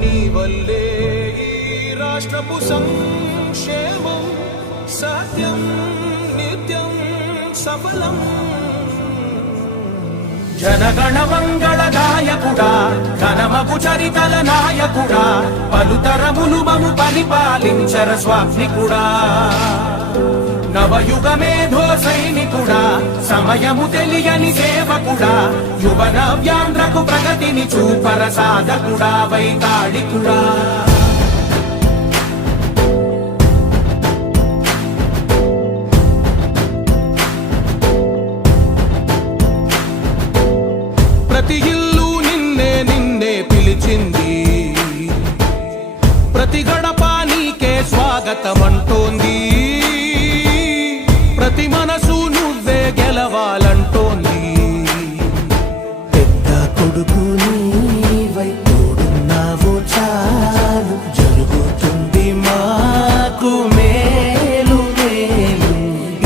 నీ వల్లే ఈ రాష్ట్రపు సంక్షేమం సత్యం నిత్యం సఫలం. జనగణ మంగళ గాయకుడా ఘనమగు చరితల నాయకుడా పలుతరములు మము పరిపాలించర స్వామికుడా. నవయుగ మేధో సైనికుడా సమయము తెలియని సేవకుడా యువ నవ్యాంధ్రకు ప్రగతిని చూపర సాధకుడా వైతాళికుడా. ప్రతి ఇల్లు నిన్నే నిన్నే పిలిచింది, ప్రతి గడప నీకే స్వాగతమంటోంది, ప్రతి మనసు నువ్వే గెలవాలంటోంది. పెద్ద కొడుకు నీవై తోడున్నావు చాలు జరుగుతుంది మాకు మేలు మేలు.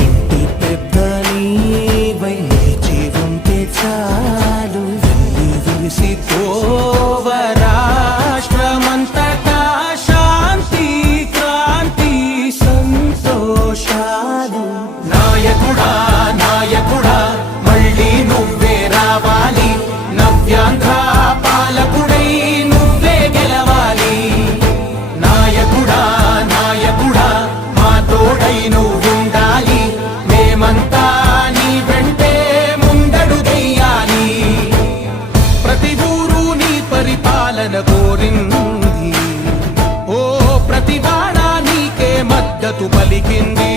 ఇంటి పెద్ద నీవై నిలిచి ఉంటే చాలు వెళ్ళి విలిసి పోవ రాష్ట్రమంతటా శాంతి క్రాంతి సంతోషాలు. నాయకుడా నాయకుడా మళ్ళీ నువ్వే రావాలి, నవ్యాంధ్ర పాలకుడై నువ్వే గెలవాలి. నాయకుడా నాయకుడా మా తోడై నువ్వుండాలి, మేమంతా నీ వెంటే ముందడుగెయ్యాలి. ప్రతి ఊరు నీ పరిపాలన కోరింది, ఓ ప్రతి వాడ నీకే మద్దతు పలికింది.